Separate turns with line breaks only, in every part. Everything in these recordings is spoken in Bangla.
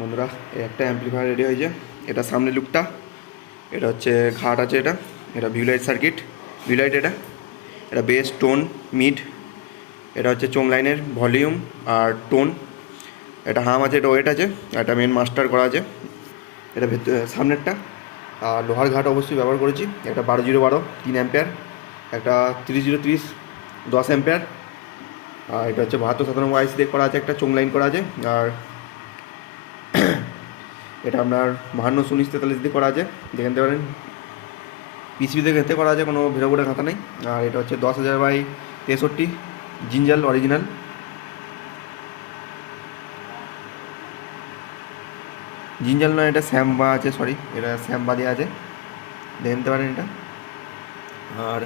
বন্ধুরা একটা অ্যাম্পলিফায়ার রেডি হয়েছে। এটা সামনে লুকটা এটা হচ্ছে ঘাট আছে এটা এটা ভিউলাইট সার্কিট ভিউলাইট এটা এটা বেস টোন মিড এটা হচ্ছে চোং লাইনের ভলিউম আর টোন এটা হাম আছে, এটা ওয়েট আছে এটা মেন মাস্টার করা আছে। এটা ভেতর সামনেরটা, আর লোহার ঘাট অবশ্যই ব্যবহার করেছি, একটা বারো জিরো বারো, তিন অ্যাম্পেয়ার একটা তিরিশ জিরো তিরিশ, দশ অ্যাম্পেয়ার আর এটা হচ্ছে বাহাত্তর, সাতানব্বই আইসি দিয়ে করা আছে, একটা চোং লাইন করা আছে, আর এটা আপনার বাহান্ন উনিশ তেতাল্লিশ দিয়ে করা আছে। দেখে নিতে পারেন পিসিবিতে ক্ষেত্রে করা আছে, কোনো ভিড়ো করে খাতা নেই। আর এটা হচ্ছে দশ হাজার বাই তেষট্টি, জিঞ্জাল অরিজিনাল জিঞ্জাল নয়, এটা শ্যাম্বা আছে সরি এটা শ্যাম্বা দেওয়া আছে। দেখে নিতে পারেন এটা। আর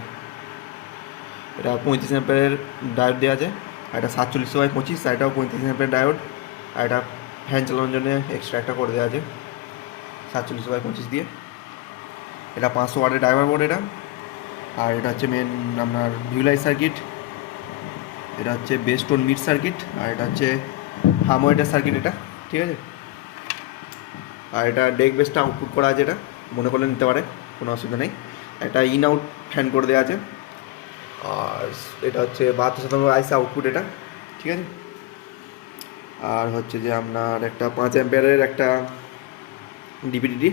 এটা পঁয়ত্রিশ অ্যাম্পের ডায়োড দেওয়া আছে। আর এটা সাতচল্লিশশো বাই পঁচিশ, আর এটাও পঁয়ত্রিশ অ্যাম্পের ডায়োড আর এটা ফ্যান চালানোর জন্য এক্সট্রা একটা করে দেওয়া আছে। সাতচল্লিশশো বাই পঁচিশ দিয়ে। এটা পাঁচশো ওয়াটের ড্রাইভার বোর্ড এটা। আর এটা হচ্ছে মেন আপনার ভিউলাই সার্কিট এটা হচ্ছে বেস্টোন মিড সার্কিট আর এটা হচ্ছে হামোয়েটার সার্কিট এটা। ঠিক আছে? আর এটা ডেক বেসটা আউটপুট করা আছে এটা। মনে করলে নিতে পারে, কোনো অসুবিধা নেই। একটা ইন আউট ফ্যান করে দেওয়া আছে। আর এটা হচ্ছে বাহাত্তর শতাংশ আইসি আউটপুট এটা। ঠিক আছে? আর হচ্ছে যে আপনার একটা পাঁচ অ্যাম্পিয়ারের একটা ডিপিডিটি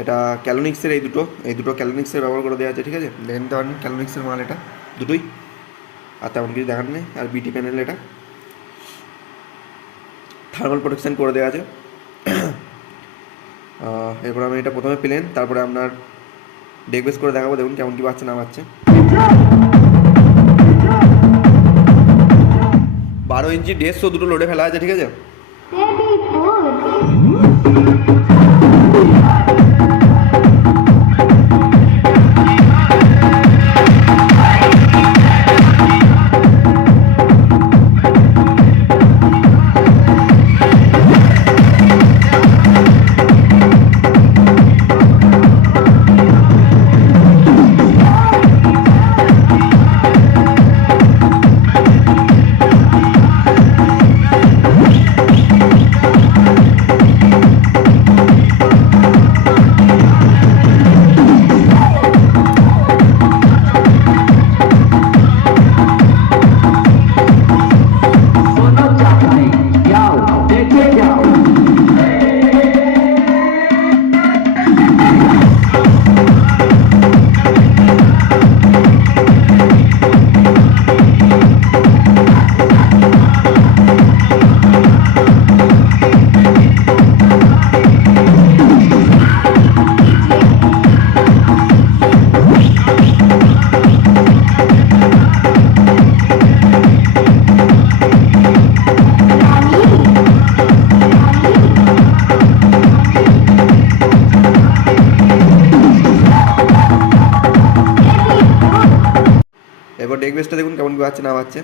এটা ক্যালোনিক্সের এই দুটো এই দুটো ক্যালোনিক্সের ব্যবহার করে দেওয়া আছে, ঠিক আছে? দেখে নিতে পারেন ক্যালোনিক্সের মাল এটা, দুটোই। আর তেমন কিছু দেখার নেই, আর বিটি প্যানেল এটা। থার্মাল প্রোটেকশান করে দেওয়া আছে। এরপর আমি এটা প্রথমে প্লেন, তারপরে আপনার ডেকবেস করে দেখাবো, দেখুন কেমন কী বাচ্চা না বাচ্চা বারো ইঞ্চি দেড়শো দুটো লোডে ফেলা আছে ঠিক আছে? এরপর ডেকবেসটা দেখুন কেমন কি বাচ্চা না বাচ্চা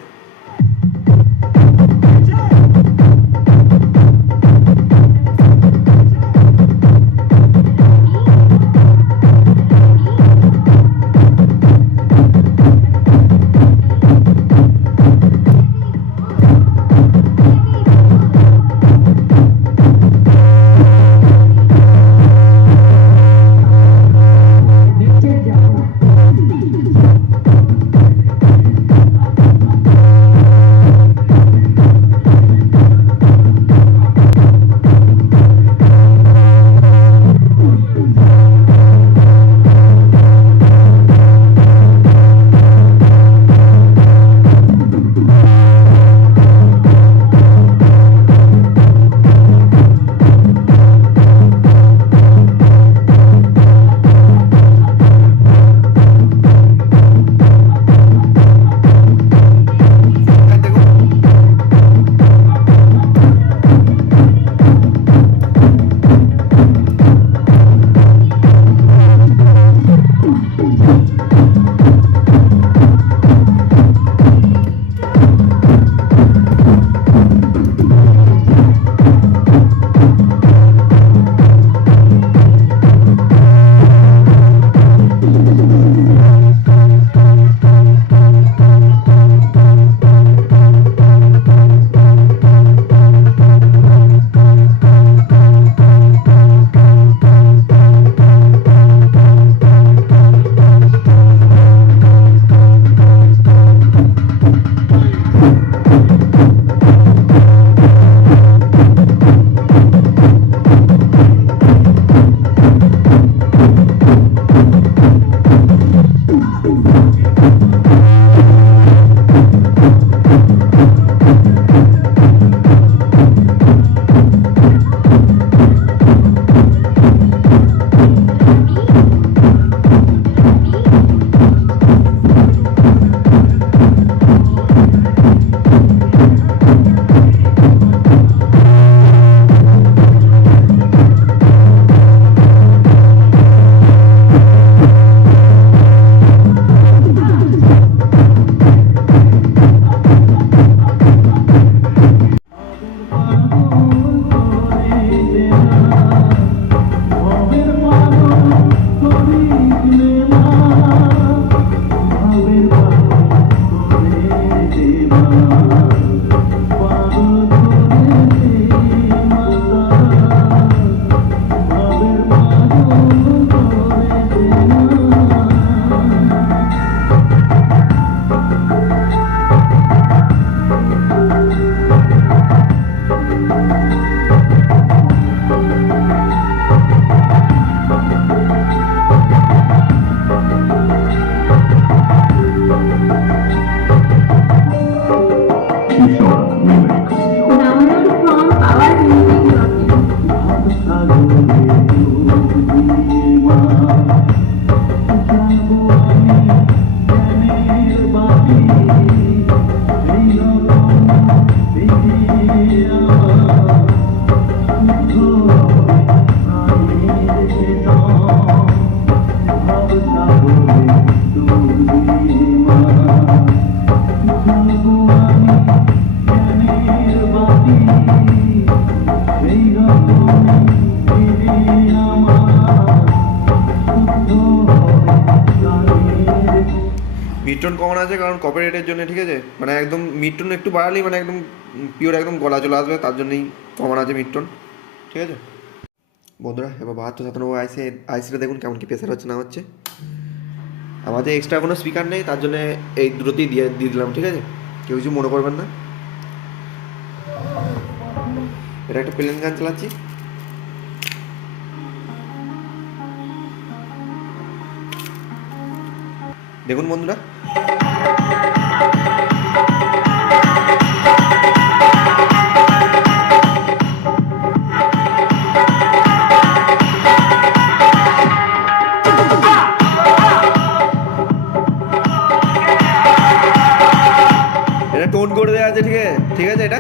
মিটন কমানো আছে, কারণ কপিরাইটের জন্য, ঠিক আছে? মানে একদম মিটন একটু বাড়ালেই মানে একদম পিওর একদম গলা চলে আসবে, তার জন্যই কমানো আছে মিটন, ঠিক আছে? বন্ধুরা, এবার বাহাত্তর সাতানব্বই আইসি আইসিটা দেখুন কেমন কি প্রেসার হচ্ছে, না হচ্ছে। আমাদের এক্সট্রা কোনো স্পিকার নেই, তার জন্য এই দুটোতেই দিয়ে দিয়ে দিলাম, ঠিক আছে? কেউ কিছু মনে করবেন না। এটা একটা প্লেন গান চালাচ্ছি। দেখুন বন্ধুরা টোন করে দেওয়া আছে ঠিক আছে? ঠিক আছে এটা?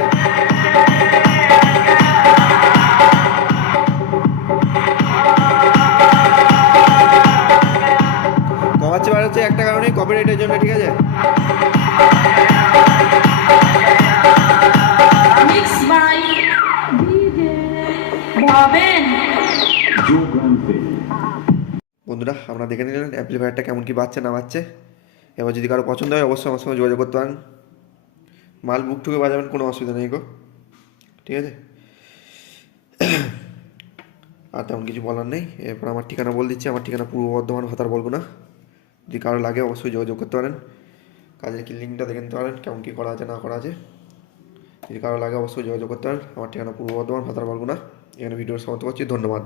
ঠিক আছে. বন্ধুরা আপনারা দেখে নিলেন অ্যাম্পলিফায়ারটা কেমন কি বাচ্চা না বাচ্চে এবার যদি কারও পছন্দ হয় অবশ্যই আমার সঙ্গে যোগাযোগ করতে পারেন। মাল বুক ঠুকে বাজাবেন কোনো অসুবিধা নেই গো। ঠিক আছে? আর তেমন কিছু বলার নেই। এরপর আমার ঠিকানা বলে দিচ্ছি আমার ঠিকানা পূর্ব বর্ধমান হতার বলব না যদি কারও লাগে অবশ্যই যোগাযোগ করতে পারেন। কাজের কি লিঙ্কটা দেখে নিতে পারেন, কেমন কী করা আছে, না করা আছে। যদি কারও লাগে অবশ্যই যোগাযোগ করতে পারেন। আমার ঠিকানা পূর্ব বর্ধমান ভাতার বলব না এখানে ভিডিওর সমাপ্ত করছি। ধন্যবাদ।